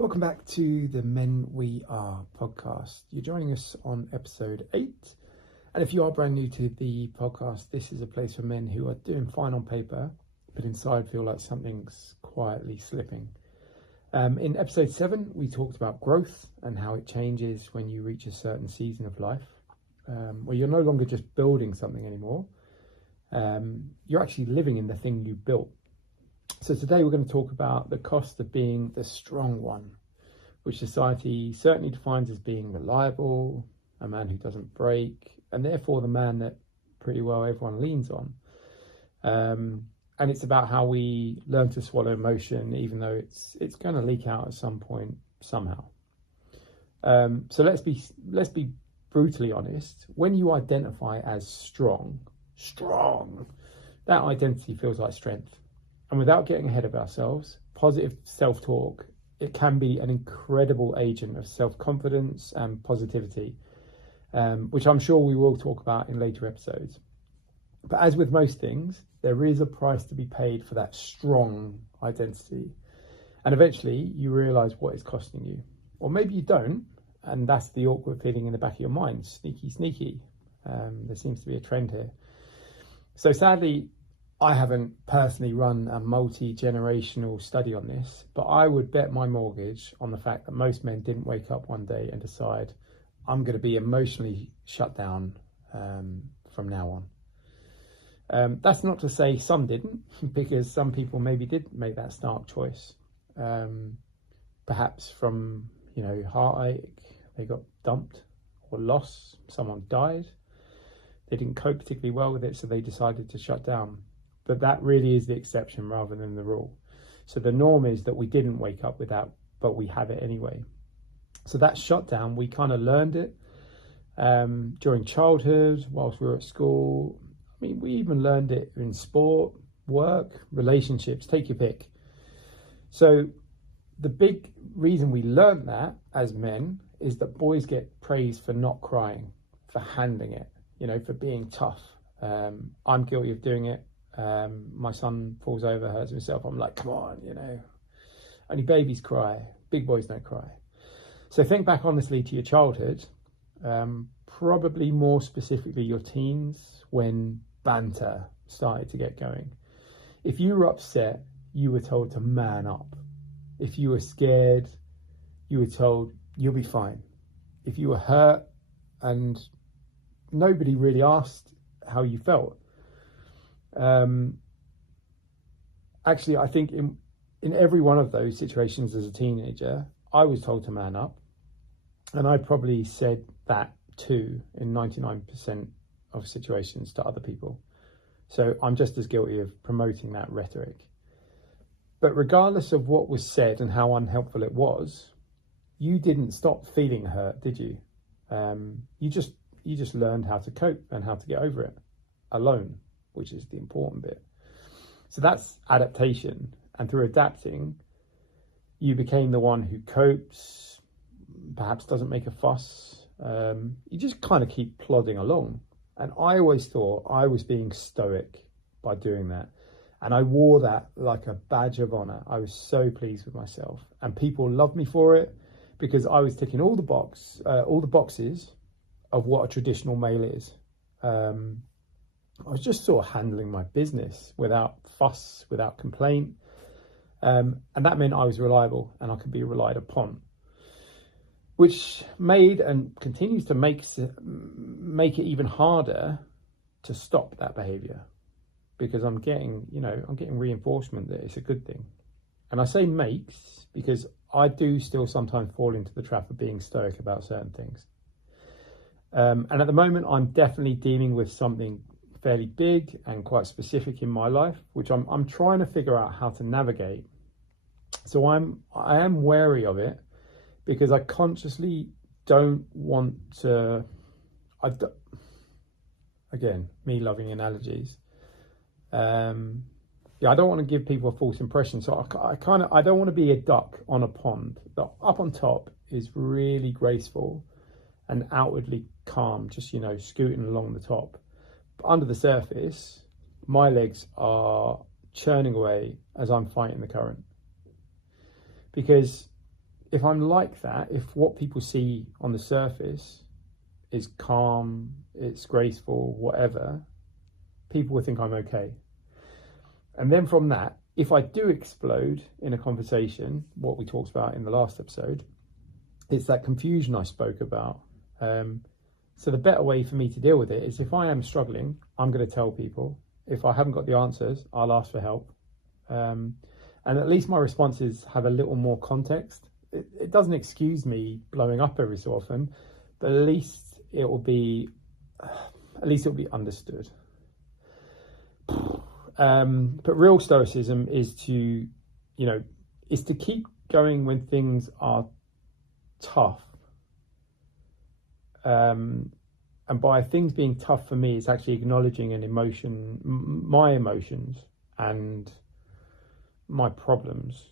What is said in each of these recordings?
Welcome back to the Men We Are podcast. You're joining us on episode 8. And if you are brand new to the podcast, this is a place for men who are doing fine on paper, but inside feel like something's quietly slipping. In episode 7, we talked about growth and how it changes when you reach a certain season of life, where you're no longer just building something anymore. You're actually living in the thing you built. So today we're going to talk about the cost of being the strong one, which society certainly defines as being reliable, a man who doesn't break, and therefore the man that pretty well everyone leans on. And it's about how we learn to swallow emotion, even though it's going to leak out at some point somehow. So let's be brutally honest. When you identify as strong, that identity feels like strength. And without getting ahead of ourselves, positive self-talk, it can be an incredible agent of self-confidence and positivity, which I'm sure we will talk about in later episodes. But as with most things, there is a price to be paid for that strong identity. And eventually you realize what it's costing you. Or maybe you don't, and that's the awkward feeling in the back of your mind. Sneaky. There seems to be a trend here. So sadly, I haven't personally run a multi-generational study on this, but I would bet my mortgage on the fact that most men didn't wake up one day and decide, I'm going to be emotionally shut down from now on. That's not to say some didn't, because some people maybe did make that stark choice. Perhaps from, heartache, they got dumped or lost, someone died. They didn't cope particularly well with it, so they decided to shut down. But that really is the exception rather than the rule. So the norm is that we didn't wake up with that, but we have it anyway. So that shutdown, we kind of learned it during childhood, whilst we were at school. I mean, we even learned it in sport, work, relationships, take your pick. So the big reason we learned that as men is that boys get praised for not crying, for handling it, for being tough. I'm guilty of doing it. My son falls over, hurts himself. I'm like, come on, only babies cry, big boys don't cry. So think back honestly to your childhood, probably more specifically your teens, when banter started to get going. If you were upset, you were told to man up. If you were scared, you were told you'll be fine. If you were hurt and nobody really asked how you felt, actually, I think in every one of those situations as a teenager, I was told to man up, and I probably said that too in 99% of situations to other people. So I'm just as guilty of promoting that rhetoric. But regardless of what was said and how unhelpful it was, you didn't stop feeling hurt, did you? You just learned how to cope and how to get over it alone, which is the important bit. So that's adaptation. And through adapting, you became the one who copes, perhaps doesn't make a fuss. You just kind of keep plodding along. And I always thought I was being stoic by doing that. And I wore that like a badge of honor. I was so pleased with myself. And people loved me for it because I was ticking all the boxes of what a traditional male is. I was just sort of handling my business without fuss, without complaint. And that meant I was reliable and I could be relied upon, which made and continues to make it even harder to stop that behavior, because I'm getting reinforcement that it's a good thing. And I say makes because I do still sometimes fall into the trap of being stoic about certain things. And at the moment, I'm definitely dealing with something fairly big and quite specific in my life, which I'm trying to figure out how to navigate. So I am wary of it because I consciously don't want to. Again, me loving analogies. I don't want to give people a false impression. So I don't want to be a duck on a pond. The up on top is really graceful and outwardly calm, just scooting along the top. Under the surface, my legs are churning away as I'm fighting the current. Because if I'm like that, if what people see on the surface is calm, it's graceful, whatever, people will think I'm okay. And then from that, if I do explode in a conversation, what we talked about in the last episode, it's that confusion I spoke about. So the better way for me to deal with it is, if I am struggling, I'm going to tell people. If I haven't got the answers, I'll ask for help. And at least my responses have a little more context. It doesn't excuse me blowing up every so often, but at least it will be understood. But real stoicism is to keep going when things are tough. And by things being tough for me, it's actually acknowledging an emotion, my emotions and my problems,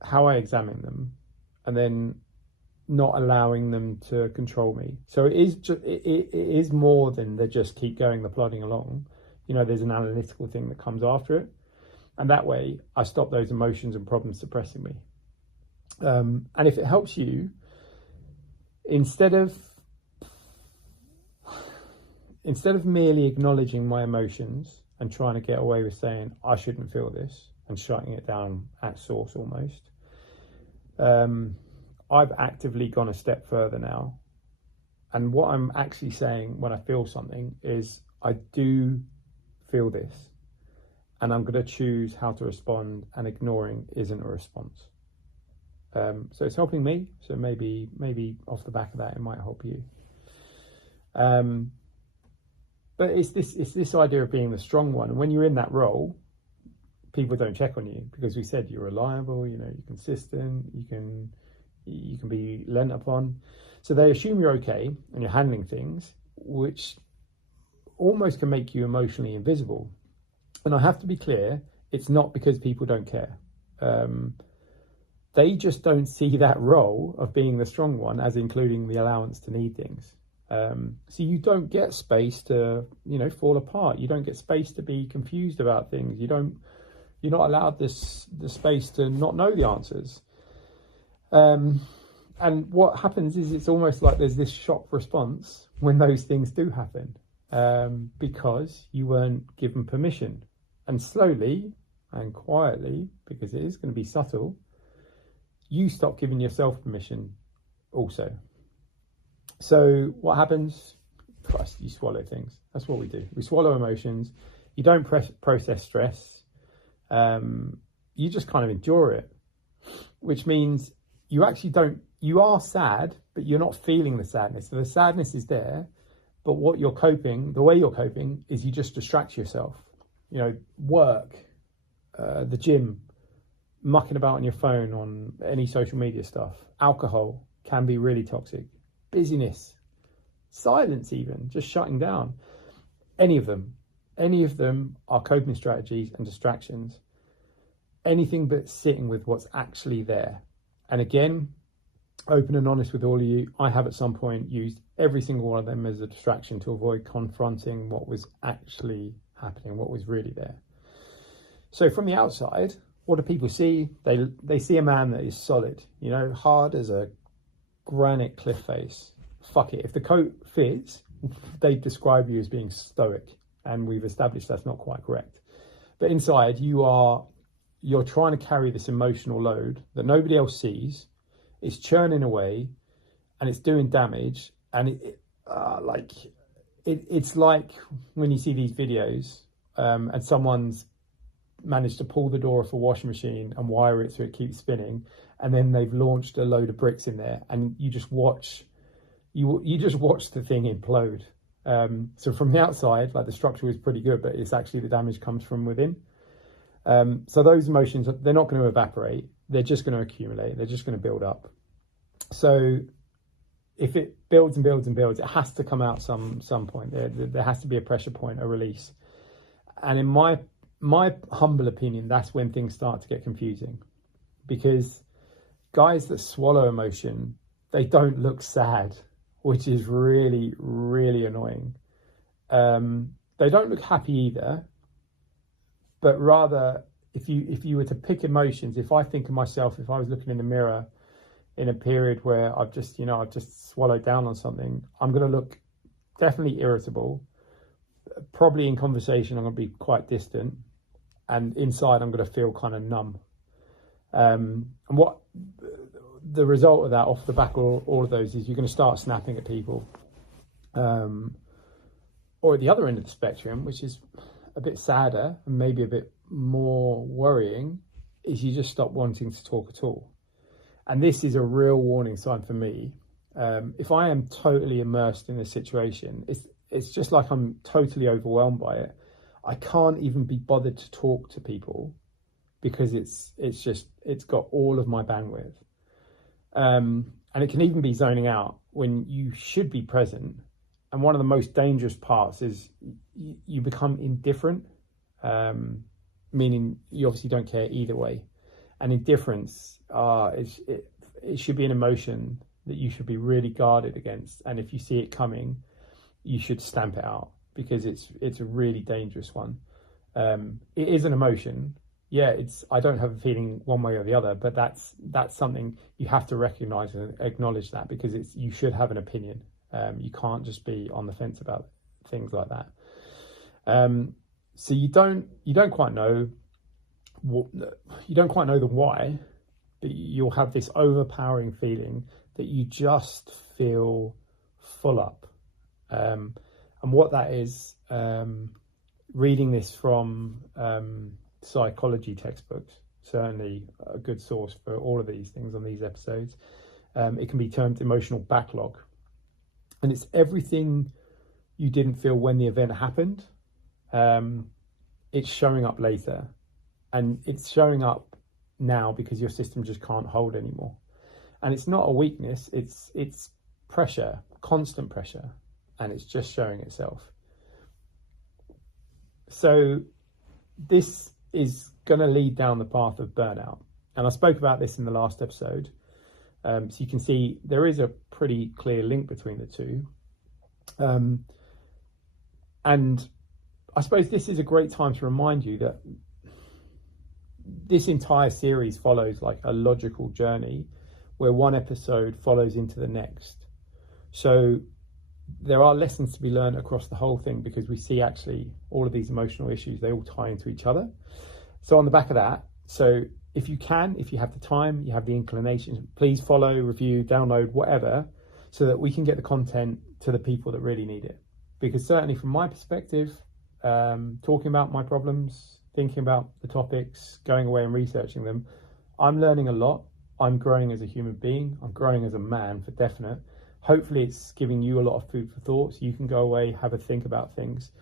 how I examine them, and then not allowing them to control me. So it is more than the just keep going, the plodding along. There's an analytical thing that comes after it. And that way I stop those emotions and problems suppressing me. And if it helps you, instead of merely acknowledging my emotions and trying to get away with saying I shouldn't feel this and shutting it down at source almost, I've actively gone a step further now. And what I'm actually saying when I feel something is, I do feel this, and I'm going to choose how to respond, and ignoring isn't a response. So it's helping me. So maybe off the back of that, it might help you. But it's this idea of being the strong one. And when you're in that role, people don't check on you, because we said you're reliable, you're consistent, you can be lent upon. So they assume you're okay and you're handling things, which almost can make you emotionally invisible. And I have to be clear, it's not because people don't care. They just don't see that role of being the strong one as including the allowance to need things. So you don't get space to, fall apart. You don't get space to be confused about things. You're not allowed the space to not know the answers. And what happens is, it's almost like there's this shock response when those things do happen, because you weren't given permission. And slowly and quietly, because it is going to be subtle, you stop giving yourself permission also. So what happens? Christ, you swallow things. That's what we do. We swallow emotions. You don't process stress. You just kind of endure it, which means you actually don't. You are sad, but you're not feeling the sadness. So the sadness is there, but the way you're coping is you just distract yourself. Work, the gym, mucking about on your phone, on any social media stuff. Alcohol can be really toxic. Busyness, silence, even just shutting down. Any of them are coping strategies and distractions. Anything but sitting with what's actually there. And again, open and honest with all of you, I have at some point used every single one of them as a distraction to avoid confronting what was actually happening, what was really there. So from the outside, what do people see? They see a man that is solid, hard as a granite cliff face. Fuck it, if the coat fits, they describe you as being stoic, and we've established that's not quite correct. But inside, you're trying to carry this emotional load that nobody else sees. It's churning away, and it's doing damage. And it's like when you see these videos, and someone's managed to pull the door off a washing machine and wire it so it keeps spinning, and then they've launched a load of bricks in there, and you just watch the thing implode. So from the outside, the structure is pretty good, but it's actually the damage comes from within. So those emotions, they're not going to evaporate. They're just going to accumulate. They're just going to build up. So if it builds and builds and builds, it has to come out some point. There has to be a pressure point, a release. And in my humble opinion, that's when things start to get confusing, because guys that swallow emotion, they don't look sad, which is really, really annoying. They don't look happy either, but rather, if you were to pick emotions, if I think of myself, if I was looking in the mirror in a period where I've just swallowed down on something, I'm going to look definitely irritable. Probably in conversation, I'm going to be quite distant, and inside, I'm going to feel kind of numb. And what the result of that, off the back of all of those, is you're going to start snapping at people. Or at the other end of the spectrum, which is a bit sadder and maybe a bit more worrying, is you just stop wanting to talk at all. And this is a real warning sign for me. If I am totally immersed in a situation, it's just like I'm totally overwhelmed by it. I can't even be bothered to talk to people because it's got all of my bandwidth. And it can even be zoning out when you should be present. And one of the most dangerous parts is you become indifferent, meaning you obviously don't care either way. And indifference, it should be an emotion that you should be really guarded against. And if you see it coming, you should stamp it out, because it's a really dangerous one. It is an emotion. Yeah, I don't have a feeling one way or the other, but that's something you have to recognize and acknowledge, that because you should have an opinion. You can't just be on the fence about things like that. So you don't quite know the why, but you'll have this overpowering feeling that you just feel full up. And what that is, reading this from psychology textbooks, certainly a good source for all of these things on these episodes. It can be termed emotional backlog. And it's everything you didn't feel when the event happened. It's showing up later. And it's showing up now because your system just can't hold anymore. And it's not a weakness, it's pressure, constant pressure. And it's just showing itself. So this is going to lead down the path of burnout. And I spoke about this in the last episode. So you can see there is a pretty clear link between the two. And I suppose this is a great time to remind you that this entire series follows like a logical journey where one episode follows into the next. So there are lessons to be learned across the whole thing, because we see actually all of these emotional issues, they all tie into each other. So on the back of that, so if you have the time, you have the inclination, please follow, review, download, whatever, so that we can get the content to the people that really need it. Because certainly from my perspective, talking about my problems, thinking about the topics, going away and researching them, I'm learning a lot. I'm growing as a human being. I'm growing as a man, for definite. Hopefully it's giving you a lot of food for thought, so you can go away, have a think about things.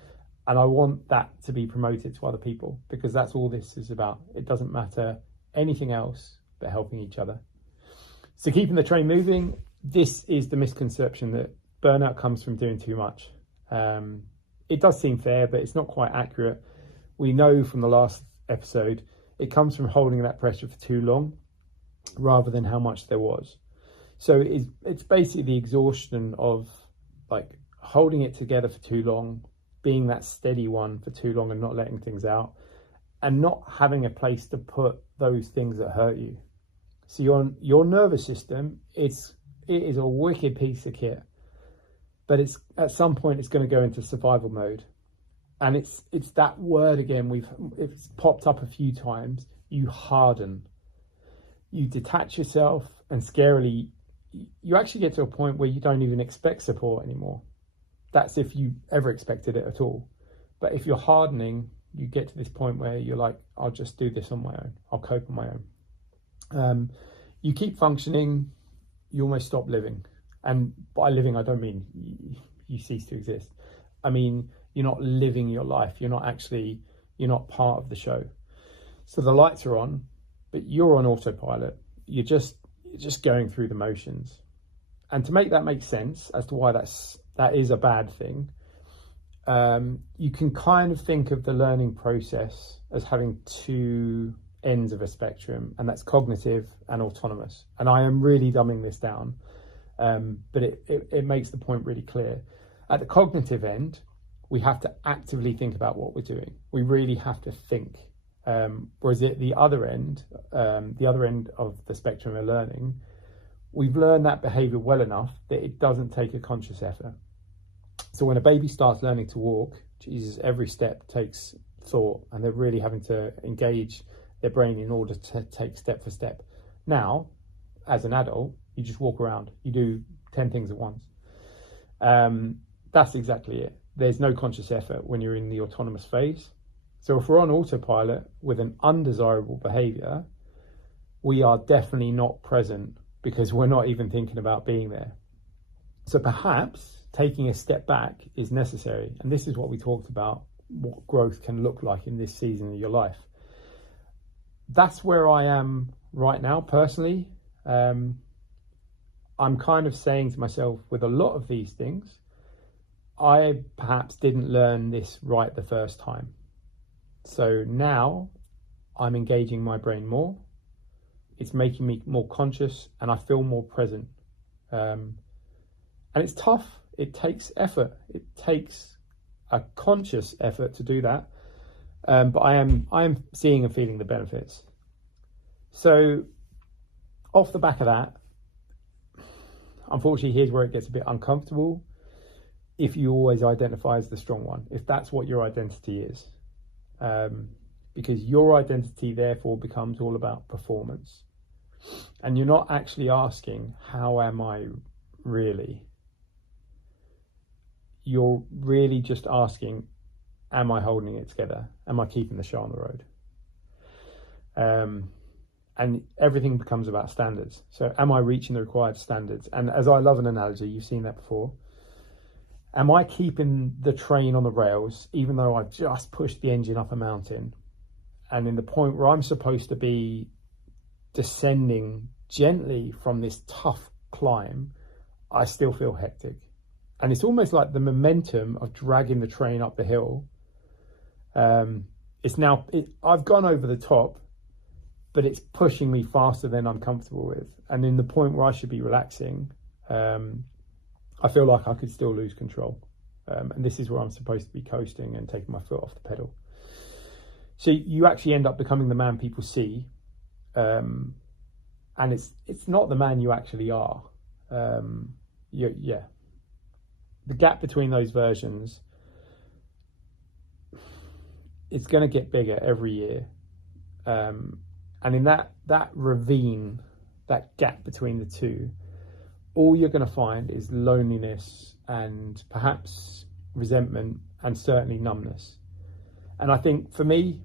And I want that to be promoted to other people, because that's all this is about. It doesn't matter anything else but helping each other. So keeping the train moving, this is the misconception that burnout comes from doing too much. It does seem fair, but it's not quite accurate. We know from the last episode, it comes from holding that pressure for too long rather than how much there was. So it's basically the exhaustion of like holding it together for too long, being that steady one for too long and not letting things out, and not having a place to put those things that hurt you. So your nervous system, it is a wicked piece of kit, but it's at some point it's going to go into survival mode. And it's that word again, it's popped up a few times. You harden, you detach yourself, and scarily, you actually get to a point where you don't even expect support anymore. That's if you ever expected it at all. But if you're hardening, you get to this point where you're like, I'll just do this on my own. I'll cope on my own. You keep functioning, you almost stop living. And by living, I don't mean you cease to exist. I mean, you're not living your life. You're not part of the show. So the lights are on, but you're on autopilot. You're just going through the motions. And to make that make sense as to why that is a bad thing, you can kind of think of the learning process as having two ends of a spectrum, and that's cognitive and autonomous. And I am really dumbing this down, but it makes the point really clear. At the cognitive end, we have to actively think about what we're doing. We really have to think. Whereas at the other end of the spectrum of learning, we've learned that behavior well enough that it doesn't take a conscious effort. So when a baby starts learning to walk, Jesus, every step takes thought, and they're really having to engage their brain in order to take step for step. Now, as an adult, you just walk around, you do 10 things at once. That's exactly it. There's no conscious effort when you're in the autonomous phase. So if we're on autopilot with an undesirable behavior, we are definitely not present because we're not even thinking about being there. So perhaps taking a step back is necessary. And this is what we talked about, what growth can look like in this season of your life. That's where I am right now, personally. I'm kind of saying to myself, with a lot of these things, I perhaps didn't learn this right the first time. So now I'm engaging my brain more. It's making me more conscious and I feel more present. And it's tough. It takes effort. It takes a conscious effort to do that. But I am seeing and feeling the benefits. So off the back of that, unfortunately, here's where it gets a bit uncomfortable. If you always identify as the strong one, if that's what your identity is, because your identity therefore becomes all about performance, and you're not actually asking, how am I really? You're really just asking, am I holding it together? Am I keeping the show on the road? And everything becomes about standards. So am I reaching the required standards? And as I love an analogy, you've seen that before. Am I keeping the train on the rails, even though I've just pushed the engine up a mountain? And in the point where I'm supposed to be descending gently from this tough climb, I still feel hectic. And it's almost like the momentum of dragging the train up the hill. I've gone over the top, but it's pushing me faster than I'm comfortable with. And in the point where I should be relaxing, I feel like I could still lose control. And this is where I'm supposed to be coasting and taking my foot off the pedal. So you actually end up becoming the man people see. And it's not the man you actually are. The gap between those versions, it's going to get bigger every year. And in that ravine, that gap between the two, all you're going to find is loneliness and perhaps resentment and certainly numbness. And I think for me,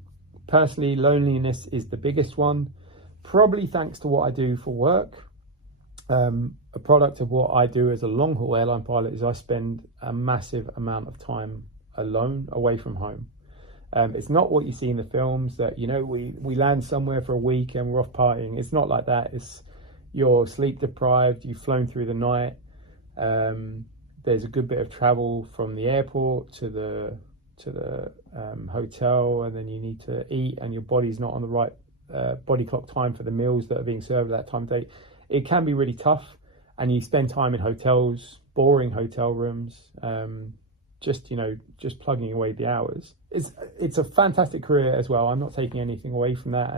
personally, loneliness is the biggest one, probably thanks to what I do for work. A product of what I do as a long-haul airline pilot is I spend a massive amount of time alone, away from home. It's not what you see in the films that, we land somewhere for a week and we're off partying. It's not like that. You're sleep deprived, you've flown through the night. There's a good bit of travel from the airport to the hotel, and then you need to eat and your body's not on the right body clock time for the meals that are being served at that time of day. It can be really tough, and you spend time in hotels, boring hotel rooms, just plugging away the hours. It's a fantastic career as well. I'm not taking anything away from that,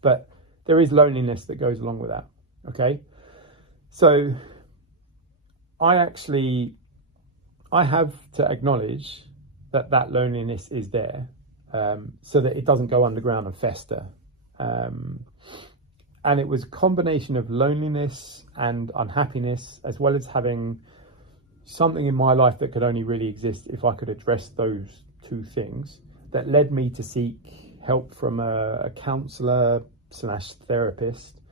but there is loneliness that goes along with that. Okay, so I have to acknowledge that loneliness is there, so that it doesn't go underground and fester. And it was a combination of loneliness and unhappiness, as well as having something in my life that could only really exist if I could address those two things, that led me to seek help from a counsellor / therapist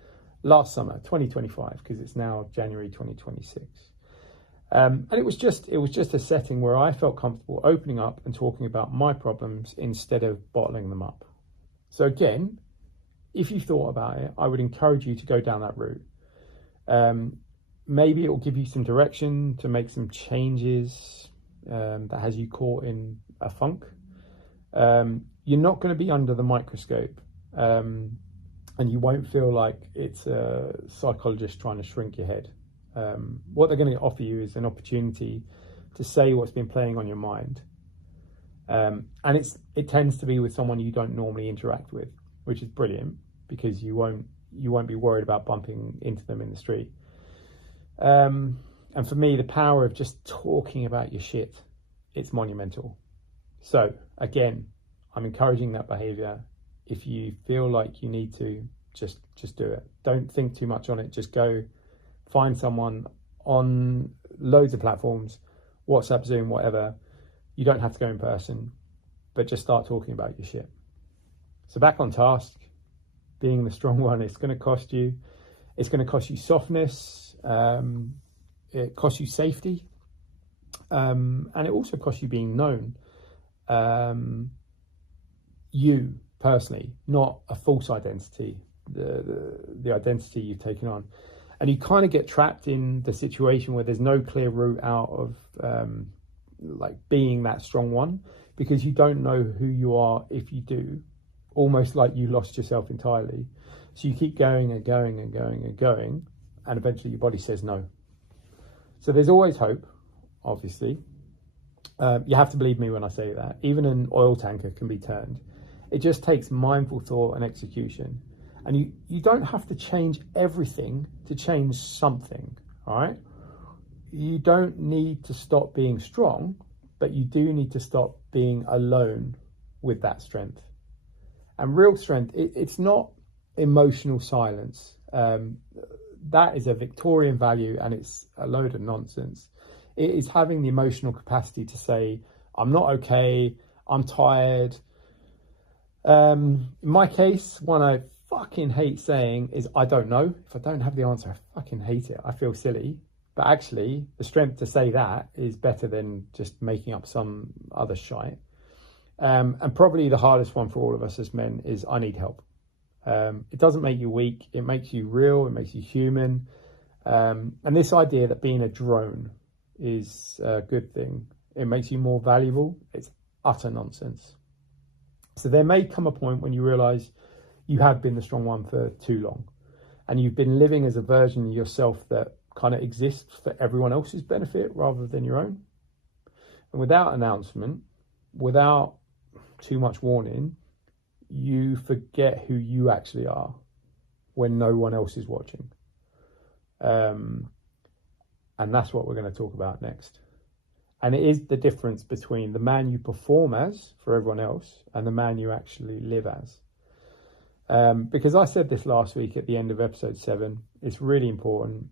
last summer, 2025, because it's now January 2026. And it was just a setting where I felt comfortable opening up and talking about my problems instead of bottling them up. So again, if you thought about it, I would encourage you to go down that route. Maybe it will give you some direction to make some changes that has you caught in a funk. You're not going to be under the microscope, and you won't feel like it's a psychologist trying to shrink your head. What they're going to offer you is an opportunity to say what's been playing on your mind. And it tends to be with someone you don't normally interact with, which is brilliant, because you won't be worried about bumping into them in the street. And for me, the power of just talking about your shit, it's monumental. So again, I'm encouraging that behavior. If you feel like you need to, just do it. Don't think too much on it. Just go find someone on loads of platforms, WhatsApp, Zoom, whatever. You don't have to go in person, but just start talking about your shit. So back on task, being the strong one, it's going to cost you. It's going to cost you softness. It costs you safety. And it also costs you being known. You personally, not a false identity, the identity you've taken on. And you kind of get trapped in the situation where there's no clear route out of like being that strong one, because you don't know who you are if you do, almost like you lost yourself entirely. So you keep going and going and going and going, and eventually your body says no. So there's always hope, obviously. You have to believe me when I say that. Even an oil tanker can be turned. It just takes mindful thought and execution. And you don't have to change everything to change something, all right? You don't need to stop being strong, but you do need to stop being alone with that strength. And real strength, it's not emotional silence. That is a Victorian value, and it's a load of nonsense. It is having the emotional capacity to say, I'm not okay, I'm tired. In my case, one I fucking hate saying is, I don't know. If I don't have the answer, I fucking hate it. I feel silly. But actually, the strength to say that is better than just making up some other shite. And probably the hardest one for all of us as men is, I need help. It doesn't make you weak. It makes you real. It makes you human. And this idea that being a drone is a good thing, it makes you more valuable, it's utter nonsense. So there may come a point when you realize you have been the strong one for too long, and you've been living as a version of yourself that kind of exists for everyone else's benefit rather than your own. And without announcement, without too much warning, you forget who you actually are when no one else is watching. And that's what we're going to talk about next. And it is the difference between the man you perform as for everyone else and the man you actually live as. Because I said this last week at the end of episode 7, it's really important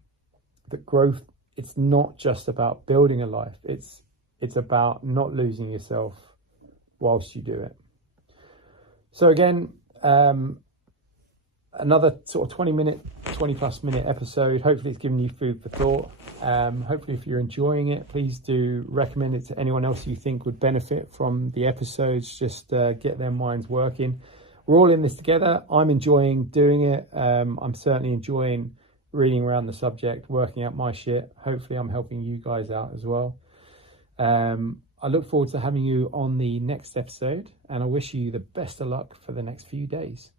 that growth, it's not just about building a life. It's about not losing yourself whilst you do it. So again, another sort of 20 plus minute episode. Hopefully it's given you food for thought. Hopefully if you're enjoying it, please do recommend it to anyone else you think would benefit from the episodes. Just get their minds working. We're all in this together. I'm enjoying doing it. I'm certainly enjoying reading around the subject, working out my shit. Hopefully I'm helping you guys out as well. I look forward to having you on the next episode, and I wish you the best of luck for the next few days.